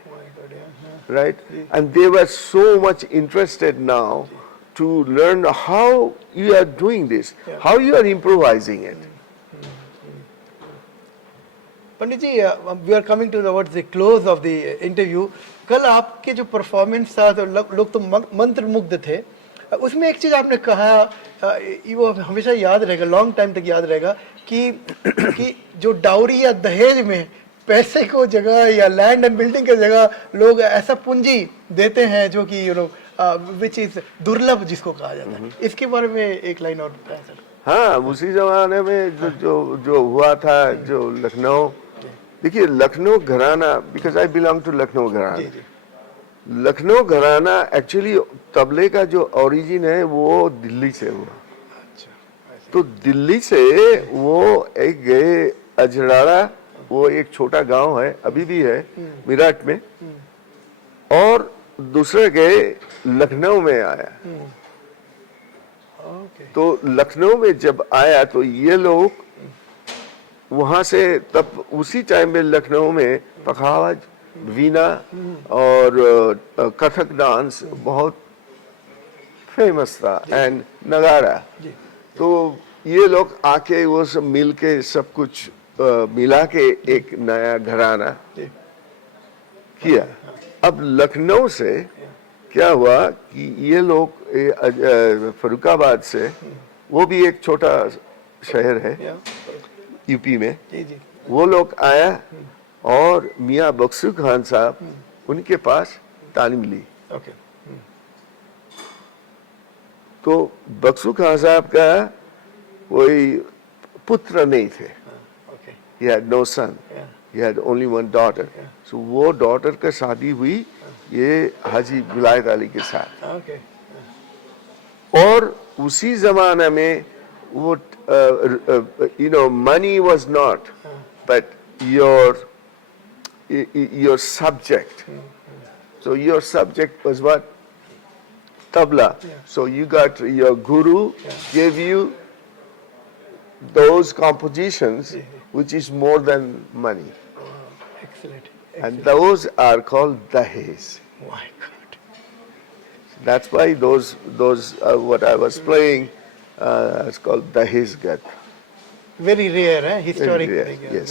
right? And they were so much interested now to learn how you are doing this, how you are improvising it. Pandit ji, we are coming to towards the close of the interview. कल आपके जो performance था तो लोग तो मंत्र मुग्ध थे. उसमें एक चीज़ आपने कहा, वो हमेशा याद रहेगा, लॉन्ग टाइम तक याद रहेगा, कि जो डाउरी या दहेज में पैसे को जगह या लैंड एंड बिल्डिंग की जगह लोग ऐसा पूंजी देते हैं जो कि विच इज दुर्लभ, जिसको कहा जाता है. इसके बारे में एक लाइन और बताएं सर. हाँ, उसी जमाने में जो हुआ था, जो लखनऊ, देखिए Lucknow gharana, because I belong to Lucknow gharana. Lucknow घराना एक्चुअली तबले का जो ओरिजिन है वो दिल्ली से हुआ. तो दिल्ली से वो एक गए अजराड़ा, वो एक छोटा गांव है, अभी भी है मेरठ में, और दूसरा गए लखनऊ में आया. तो लखनऊ में जब आया तो ये लोग वहां से, तब उसी टाइम में लखनऊ में पखावज, वीणा और कथक डांस बहुत फेमस था, एंड नगारा. तो ये लोग आके वो सब मिल के सब कुछ मिला के एक नया घराना किया. अब लखनऊ से क्या हुआ कि ये लोग फरुखाबाद से, वो भी एक छोटा शहर है यूपी में, जी जी वो लोग आया और मियाँ बख्शू खान साहब उनके पास तालीम ली। ओके तो बख्शू खान साहब का कोई पुत्र नहीं थे, okay he had no son, he had only one daughter, so वो daughter का शादी हुई ये हाजी विलायत अली के साथ। ओके और उसी जमाना में वो money was not but your subject, so your subject was what? Tabla. So you got your guru gave you those compositions which is more than money, excellent and those are called dahes. My God That's why those what I was playing is called dahes gat. Very rare है historic rare, thing yes.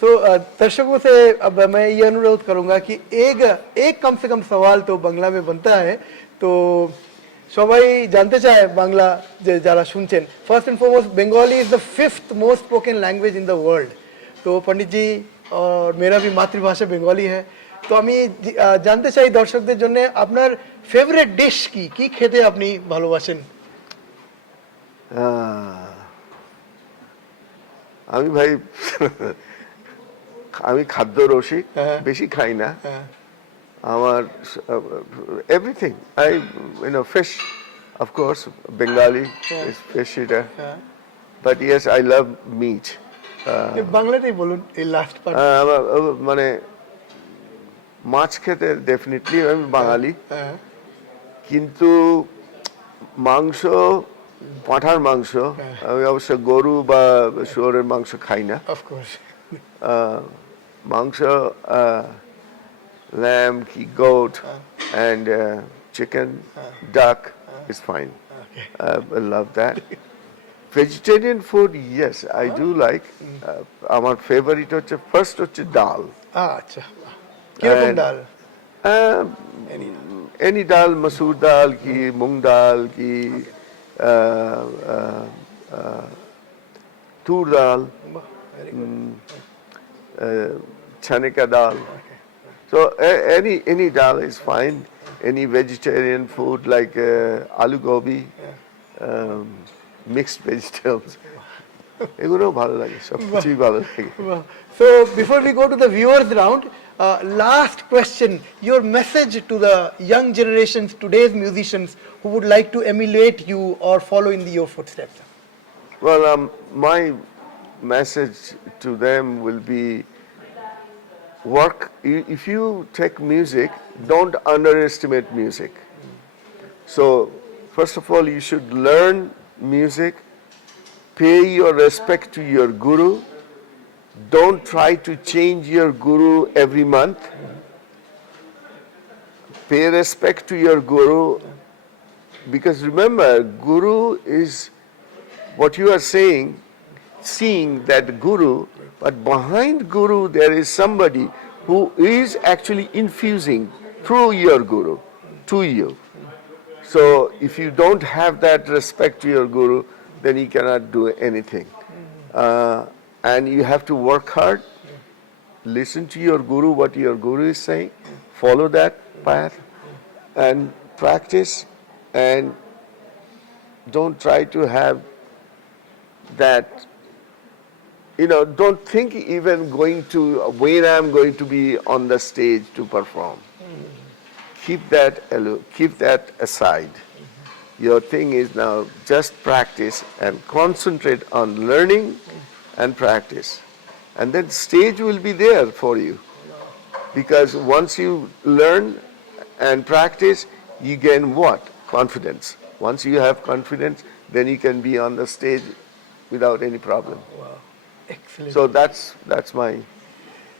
So दर्शकों से अब मैं ये अनुरोध करूंगा कि एक कम से कम सवाल तो बांग्ला में बनता है, तो সবাই জানতে চায় বাংলা যে যারা শুনছেন, first and foremost Bengali is the fifth most spoken language in the world. तो पंडित जी और मेरा भी मातृभाषा बेंगली है, তো আমি জানতে চাই দর্শকদের জন্য আপনার ফেভারিট ডিশ কি খেতে আপনি ভালোবাসেন? আমি ভাই আমি খাদ্য রসিক, বেশি খাই না। আমার everything, fish, of course, Bengali is fish eater, but yes, I love meat. বাংলাতেই বলুন এই লাস্ট পার্ট। মানে মাছ খেতে ডেফিনেটলি আমি বাঙালি, কিন্তু মাংস, পাঁঠার মাংস, আমি অবশ্য গরু বা শুয়োরের মাংস খাই না। অফ কোর্স মাংস, lamb, goat, and chicken, duck is fine. I love that. Vegetarian food, yes, I do like. আমার favorite হচ্ছে first হচ্ছে ডাল। আচ্ছা, কিরকম And, ডাল? any dal, masoor dal ki, mung dal ki, tur dal, chane ka dal. So any dal is fine. Any vegetarian food like aloo gobi, mixed vegetables. এগুলো ভালো লাগে, সব কিছুই ভালো লাগে। So before we go to the viewers round, last question, your message to the young generations, today's musicians who would like to emulate you or follow in your footsteps. Well, my message to them will be, work. If you take music, don't underestimate music. So first of all, you should learn music, pay your respect to your guru. Don't try to change your guru every month. Pay respect to your guru, because remember, guru is what you are saying, seeing that guru, but behind guru there is somebody who is actually infusing through your guru to you. So if you don't have that respect to your guru, then you cannot do anything. And you have to work hard, listen to your guru, what your guru is saying, follow that path and practice, and don't try to have that, don't think even when I'm going to be on the stage to perform. Keep that aside. Your thing is now just practice and concentrate on learning and practice, and then stage will be there for you, because once you learn and practice, you gain what? Confidence. Once you have confidence, then you can be on the stage without any problem. Wow, excellent. So that's my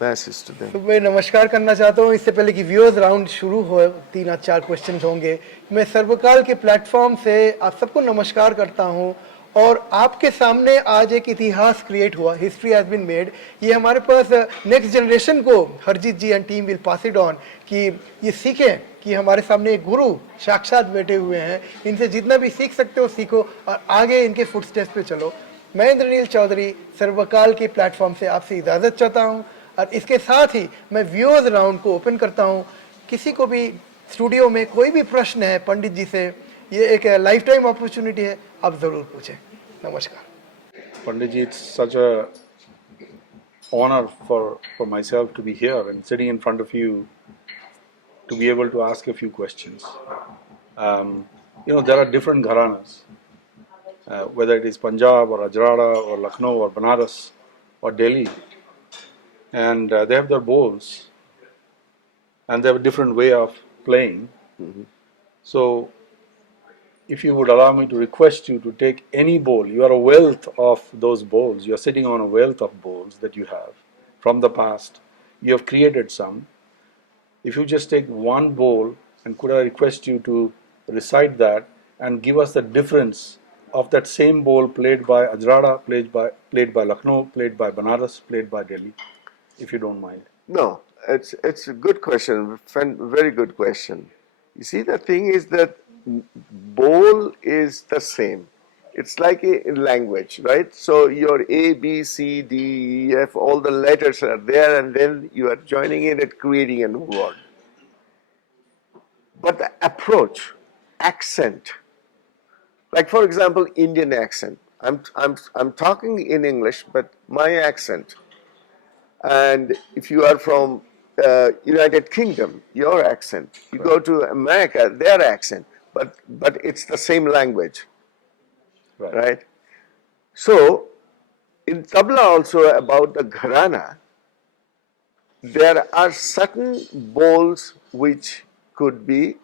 message to them. तो मैं नमस्कार करना चाहता हूँ, इससे पहले कि viewers round शुरू हो, 3 या 4 क्वेश्चन होंगे, मैं सर्वकाल के प्लेटफॉर्म से आप सबको नमस्कार करता हूँ और आपके सामने आज एक इतिहास क्रिएट हुआ, हिस्ट्री हैज बीन मेड। ये हमारे पास नेक्स्ट जनरेशन को Harjeet ji and team will pass it on, कि ये सीखें कि हमारे सामने एक गुरु साक्षात बैठे हुए हैं, इनसे जितना भी सीख सकते हो सीखो और आगे इनके फुटस्टेप्स पे चलो। मैं इंद्रनील चौधरी सर्वकाल के प्लेटफॉर्म से आपसे इजाज़त चाहता हूँ और इसके साथ ही मैं व्यूअर्स राउंड को ओपन करता हूँ। किसी को भी स्टूडियो में कोई भी प्रश्न है पंडित जी से, ये एक लाइफ टाइम अपॉर्चुनिटी है, आप ज़रूर पूछें। नमस्कार। Pandit Ji, it's such a honor for myself to be here and sitting in front of you to be able to ask a few questions. There are different gharanas, whether it is Punjab or Ajrada or Lucknow or Banaras or Delhi, and they have their bowls and they have a different way of playing. So, if you would allow me to request you to take any bowl, you are a wealth of those bowls. You are sitting on a wealth of bowls that you have from the past. You have created some. If you just take one bowl, and could I request you to recite that and give us the difference of that same bowl played by Ajrada, played by Lucknow, played by Banaras, played by Delhi, if you don't mind. No, it's a good question, very good question. You see, the thing is that bowl is the same. It's like a language, right? So your A, B, C, D, E, F, all the letters are there, and then you are joining in and creating a new word. But the approach, accent, like for example, Indian accent. I'm talking in English, but my accent. And if you are from United Kingdom, your accent. You go to America, their accent. But it's the same language, right? So, in Tabla also about the Gharana, there are certain bowls which could be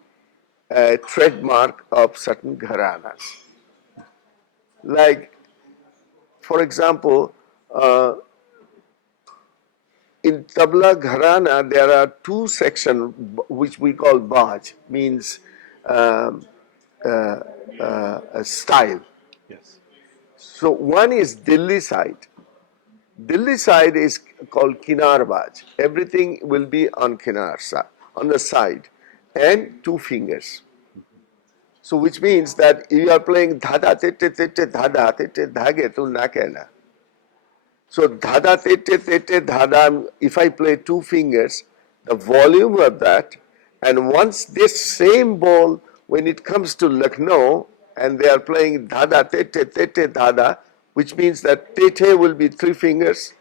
a trademark of certain Gharanas. Like, for example, in Tabla Gharana, there are two sections which we call Baj, means a style. Yes. So one is Delhi side. Delhi side is called Kinar Baj. Everything will be on Kinar side, on the side, and two fingers. So which means that you are playing dhada tete tete dhada tete dhage tu na kehna. So dhada tete tete dhada, if I play two fingers, the volume of that, and once this same ball, when it comes to Lucknow, and they are playing dhada tete tete dhada, which means that tete will be three fingers.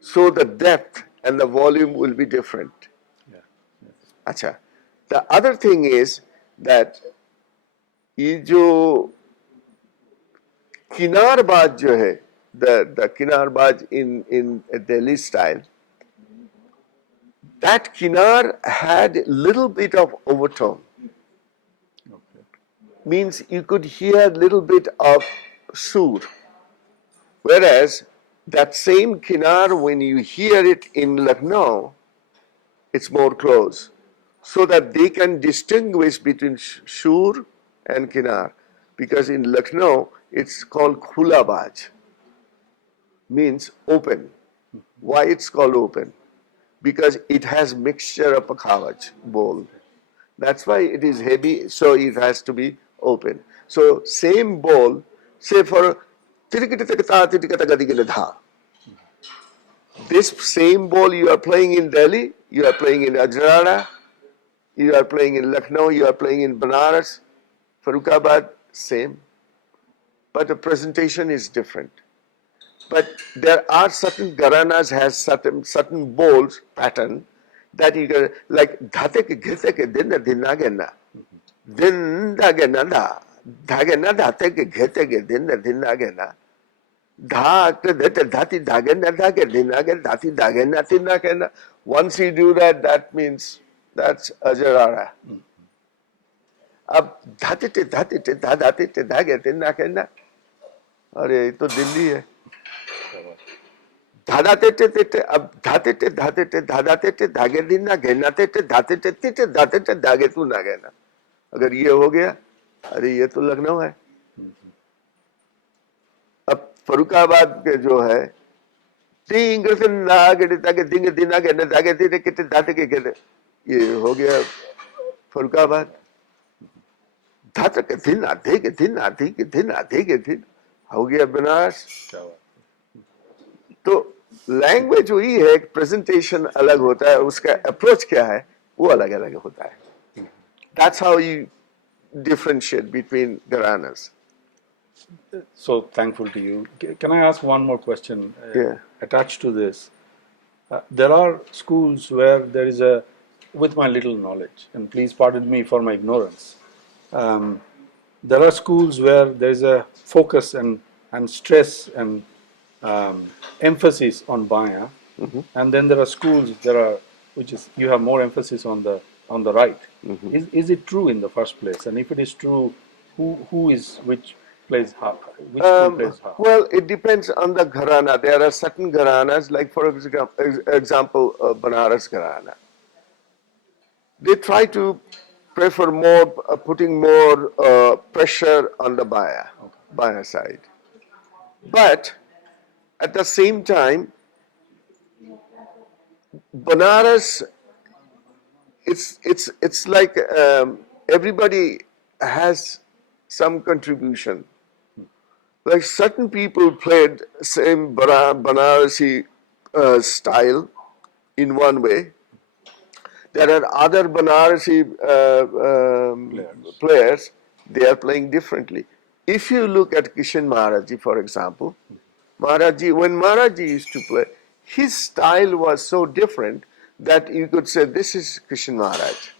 So the depth and the volume will be different. Yeah. Acha. The other thing is that ये जो किनारबाज जो है, the किनारबाज in Delhi style, that kinar had little bit of overtone. Okay. Means you could hear little bit of sur. Whereas that same kinar, when you hear it in Lucknow, it's more close. So that they can distinguish between sur and kinar. Because in Lucknow, it's called khulabaj. Means open. Why it's called open? Because it has mixture of a kawaj bowl. That's why it is heavy, so it has to be open. So same bowl, say for this same bowl you are playing in Delhi, you are playing in Ajrada, you are playing in Lucknow, you are playing in Banaras, Farrukhabad, same. But the presentation is different. But there are certain Gharanas has certain bowls pattern that you can, like dhate ke ghete ke dinna dinagena, dinagena dhagena dhate ke ghete ke dinna dinagena, dha ke dhate dhati dhagena dhage dinagena dhati dhagena dinagena. Once you do that, that means that's Ajarara. अब धाते ते धाते ते धागे ते ना कहना, अरे ये तो दिल्ली है. धाते ते अब धाते ते धाते ते धागे दिन ना कहना ते धाते ते धागे तू ना कहना. अगर ये हो गया, अरे ये तो लखनऊ है. फरुखाबाद के जो है ये हो गया फरुखाबाद हो गया बनारस तो लैंग्वेज वही है प्रेजेंटेशन अलग होता है उसका अप्रोच क्या है वो अलग अलग होता है that's how you differentiate between gharanas. So thankful to you. Can I ask one more question attached to this? There are schools where there is a, with my little knowledge, and please pardon me for my ignorance, there are schools where there is a focus and stress and emphasis on Baya, and then there are schools which is you have more emphasis on the right. Is it true in the first place? And if it is true, who is which plays how? Which school plays how? Well, it depends on the gharana. There are certain gharanas, like for example, Banaras Gharana. They try to prefer more, putting more pressure on the Baya side. But at the same time, Banaras, it's like everybody has some contribution. Like certain people played same Banarasi style in one way. There are other Banarasi players, they are playing differently. If you look at Kishan Maharaji, for example, when Maharaji used to play, his style was so different that you could say this is Kishan Maharaj.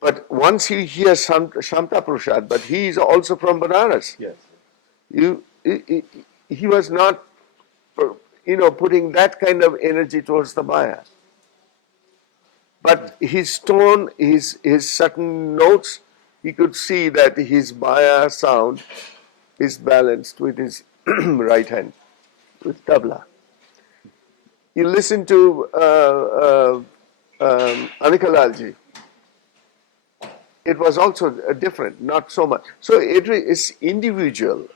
But once you hear Shamta Prasad, but he is also from Banaras. Yes. He was not, putting that kind of energy towards the Maya. But his tone, his certain notes, he could see that his Maya sound is balanced with his right hand, with Tabla. You listen to Anikalalji. It was also different, not so much. So it is individual.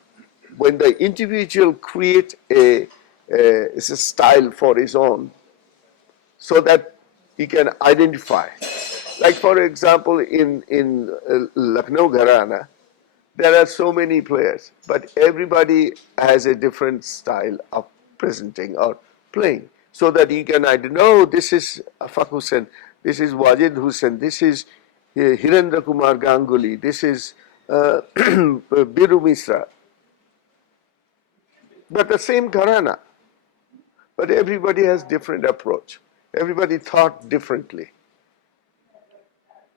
When the individual create a style for his own, so that he can identify. Like for example, in Lucknow Gharana, there are so many players, but everybody has a different style of presenting or playing, so that you can identify. No, this is Afaq Hussain, this is Wajid Hussain, this is Hirendra Kumar Ganguly, this is Biru Misra. But the same Gharana. But everybody has different approach. Everybody thought differently.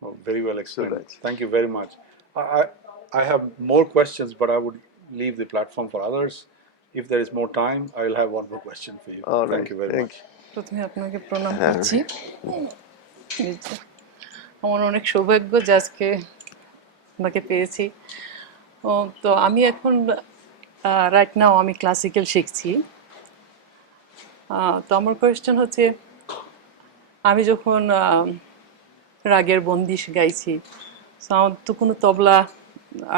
Oh, very well explained. Thank you very much. I have more questions, but I would leave the platform for others. If there is more time, I will have one more question for you. All Thank right. you very much. প্রথমে আপনাকে প্রণাম করছি আমার অনেক সৌভাগ্য যে আজকে আপনাকে পেয়েছি তো আমি এখন রাইট নাও আমি ক্লাসিক্যাল শিখছি তো আমার কোয়েশ্চেন হচ্ছে আমি যখন রাগের বন্দিশ গাইছি আমার তো কোনো তবলা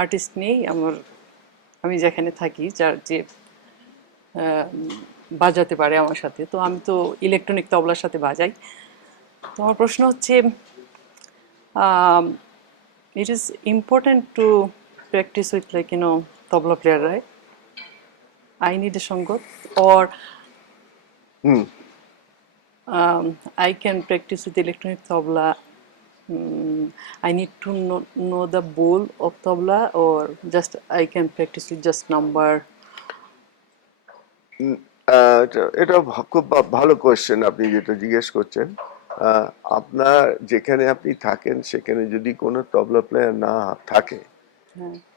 আর্টিস্ট নেই আমি যেখানে থাকি যার যে বাজাতে পারে আমার সাথে তো আমি তো ইলেকট্রনিক তবলার সাথে বাজাই তো আমার প্রশ্ন হচ্ছে it is important to practice with tabla player, right? I need a sangat or I can practice with electronic tabla. I need to know the bowl of tabla or just I can practice with just number. এটা খুব ভালো question আপনি যেটা জিজ্ঞেস করছেন আপনার যেখানে আপনি থাকেন সেখানে যদি কোনো তবলা প্লেয়ার না থাকে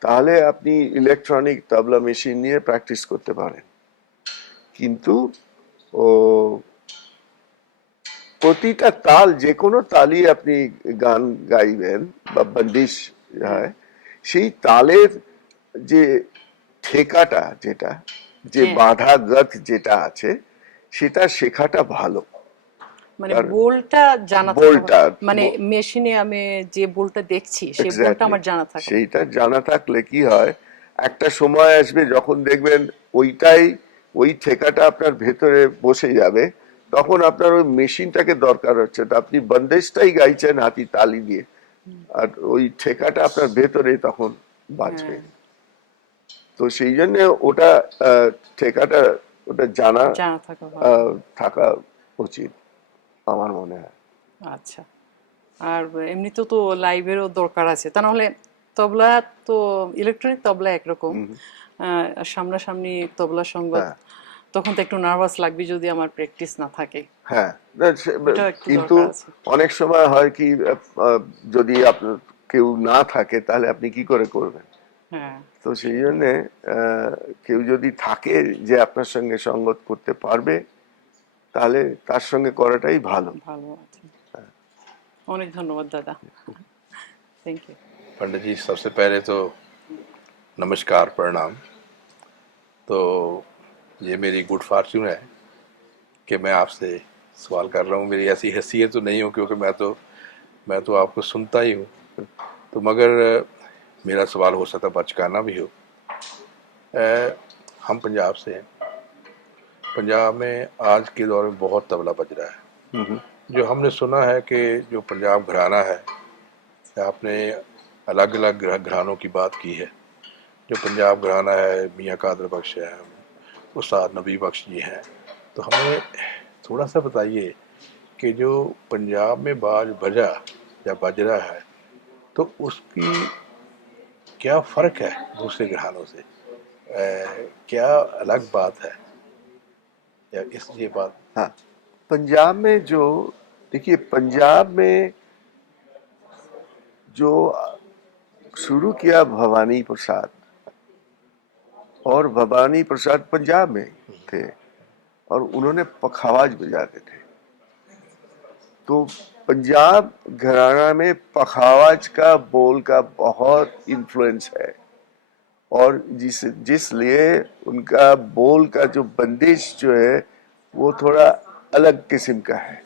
তাহলে আপনি ইলেকট্রনিক তবলা মেশিন নিয়ে প্র্যাকটিস করতে পারেন কিন্তু প্রতিটা তাল যে কোনো তালই আপনি গান গাইবেন বা বন্দিশ হয় সেই তালের যে ঠেকাটা যেটা যে বাধা গত যেটা আছে সেটা শেখাটা ভালো মানে বোলটা জানা থাকলে মানে মেশিনে আমি যে বোলটা দেখছি সেই বোলটা আমার জানা থাকে সেইটা জানা থাকলে কি হয় একটা সময় আসবে যখন দেখবেন ওইটাই, ওই ঠেকাটা আপনার ভেতরে বসে যাবে, তখন আপনার ওই মেশিনটাকে দরকার হচ্ছে না, আপনি বন্দেশটাই গাইছেন হাতি তালি দিয়ে, আর ওই ঠেকাটা আপনার ভেতরে তখন বাজবে। হ্যাঁ, তো সেই জন্য ওটা ঠেকাটা ওটা জানা জানা থাকা ভালো। থাকা উচিত আমার মনে হয়। আচ্ছা, আর এমনিতেও তো লাইভেরও দরকার আছে, তা নাহলে তবলা তো ইলেকট্রনিক তবলা একরকম, সামনাসামনি তবলার সঙ্গ হ্যাঁ তখন তো একটু নার্ভাস লাগবে যদি আমার প্র্যাকটিস না থাকে। হ্যাঁ, এটা একটু কিন্তু দরকার আছে। অনেক সময় হয় কি যদি আপনার কেউ না থাকে তাহলে আপনি কি করে করবেন? হ্যাঁ, তো সেই জন্য কেউ যদি থাকে যে আপনার সঙ্গে সঙ্গত করতে পারবে, তাহলে তার সঙ্গে করাটাই ভালো। ভালো আছে। অনেক ধন্যবাদ দাদা, থ্যাংক ইউ। पंडित जी, सबसे पहले तो नमस्कार, प्रणाम। तो ये मेरी गुड फॉर्च्यून है कि मैं आपसे सवाल कर रहा हूँ। मेरी ऐसी हैसियत तो नहीं हो, क्योंकि मैं तो आपको सुनता ही हूँ, तो मगर मेरा सवाल हो सकता बचकाना भी हो। हम पंजाब से हैं। पंजाब में आज के दौर में बहुत तबला बज रहा है। जो हमने सुना है कि जो पंजाब घराना है, आपने अलग अलग घरानों की बात की है। जो पंजाब घराना है, मियाँ कादर बख्श है, उस्ताद नबी बख्श जी हैं, तो हमें थोड़ा सा बताइए कि जो पंजाब में बाज बजा या बज रहा है, तो उसकी क्या फ़र्क है दूसरे घरानों से? क्या अलग बात है या इस ये बात? हाँ, पंजाब में जो, देखिए पंजाब में जो शुरू किया भवानी प्रसाद, और भवानी प्रसाद पंजाब में थे और उन्होंने पखावाज बजाते थे। तो पंजाब घराना में पखावाज का बोल का बहुत इन्फ्लुएंस है, और जिसलिए उनका बोल का जो बंदिश जो है वो थोड़ा अलग किस्म का है,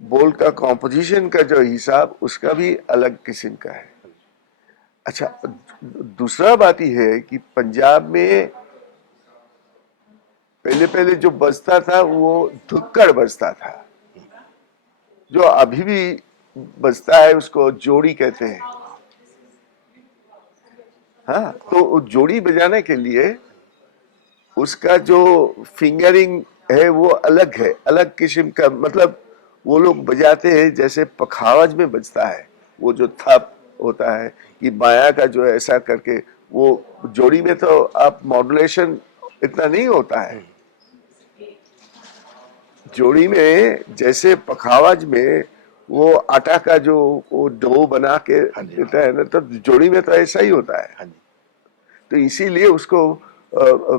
बोल का कॉम्पोजिशन का जो हिसाब उसका भी अलग किस्म का है। अच्छा, दूसरा बात यह है कि पंजाब में पहले पहले जो बजता था वो धुक्कड़ बजता था, जो अभी भी बजता है उसको जोड़ी कहते हैं। हाँ, तो जोड़ी बजाने के लिए उसका जो फिंगरिंग है वो अलग है, अलग किस्म का, मतलब वो लोग बजाते हैं जैसे पखावज में बजता है, वो जो थप होता है कि माया का जो ऐसा करके, वो जोड़ी में तो आप मॉड्यूलेशन इतना नहीं होता है। जोड़ी में जैसे पखावज में वो आटा का जो वो डो बना के देता है ना, तो जोड़ी में तो ऐसा ही होता है। तो इसीलिए उसको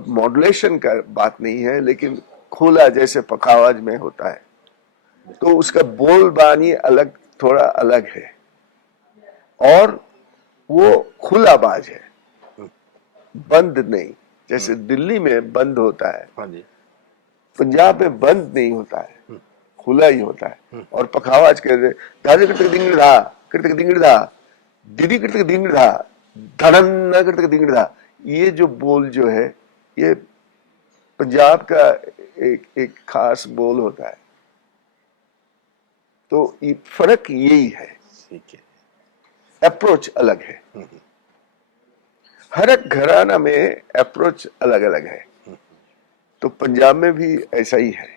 मॉड्यूलेशन का बात नहीं है, लेकिन खुला जैसे पखावज में होता है, तो उसका बोल बानी अलग, थोड़ा अलग है, और वो खुला बाज है, बंद नहीं। जैसे दिल्ली में बंद होता है, पंजाब में बंद नहीं होता है, खुला ही होता है। और पखावाज कहते दादे करतक दिंगड़ धा, करतक दिंगड़ धा, दीदी करतक दिंगड़ धा, धड़न करतक दिंगड़ धा, ये जो बोल जो है ये पंजाब का एक खास बोल होता है। तो ये फर्क यही है, ठीक है, अप्रोच अलग है। हर एक घराना में अप्रोच अलग अलग है, तो पंजाब में भी ऐसा ही है।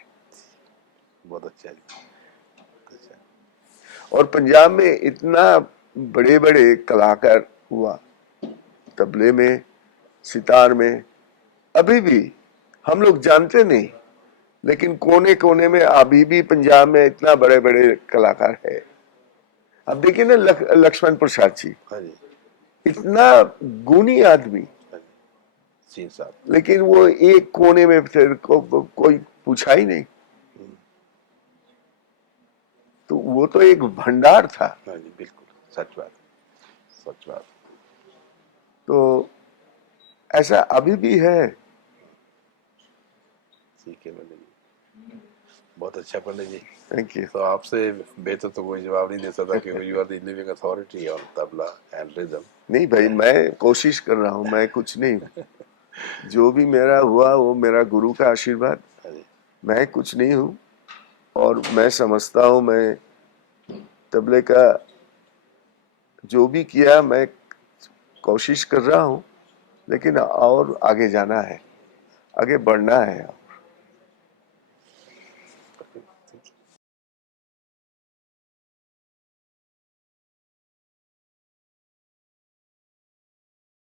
बहुत अच्छा है। और पंजाब में इतना बड़े बड़े कलाकार हुआ, तबले में, सितार में, अभी भी हम लोग जानते नहीं, लेकिन कोने कोने में अभी भी पंजाब में इतना बड़े बड़े कलाकार है। अब देखिए ना लक्ष्मण प्रसाद जी, इतना गुणी आदमी, लेकिन वो एक कोने में फिर कोई पूछा ही नहीं, तो वो तो एक भंडार था। बिल्कुल सच बात, सच बात। तो ऐसा अभी भी है। ठीक है। बहुत अच्छा पंडित जी। Thank you. तो आपसे बेहतर तो कोई जवाब नहीं दे सकता क्योंकि you are the living authority on tabla and rhythm. नहीं भाई, मैं कोशिश कर रहा हूँ, मैं कुछ नहीं हूँ। जो भी मेरा हुआ वो मेरा गुरु का आशीर्वाद, मैं कुछ नहीं हूँ। और मैं समझता हूँ मैं तबले का जो भी किया मैं कोशिश कर रहा हूँ, लेकिन और आगे जाना है, आगे बढ़ना है।